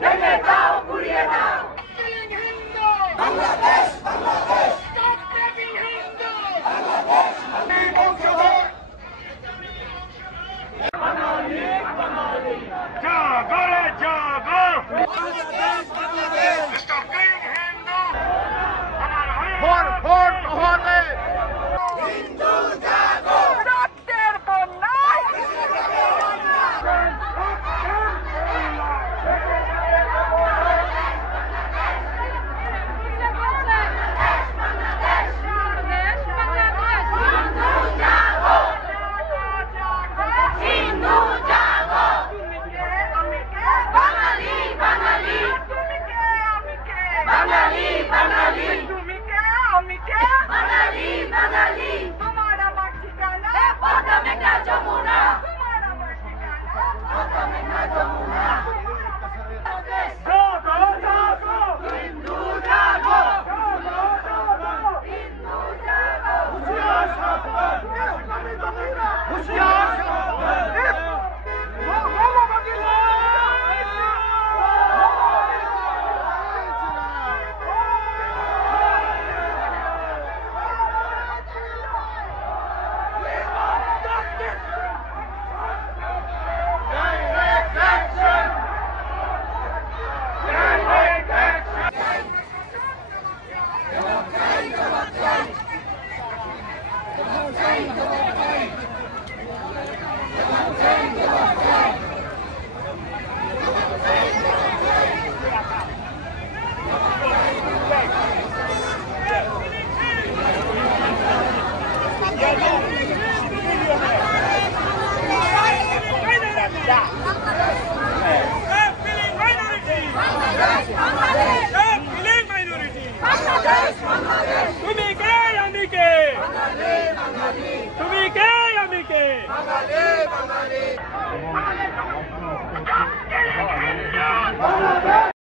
ভেঙে দাও গুড়িয়ে দাও বাংলাদেশ বাংলাদেশ জাগরে জাগো ভোর ভোর প্রহরে হিন্দু জাগো রক্তের বন্যায় হিন্দু জাগো বাঙালি বাঙালি বাঙালি বাঙালি বাঙালি বাঙালি তোমার আমার ঠিকানা পদ্মা মেঘনা যমুনা তোমার আমার ঠিকানা পদ্মা মেঘনা যমুনা হিন্দু জাগো হিন্দু তুমি কে আমি কে তুমি কে আমি কে বাঙালি বাঙালি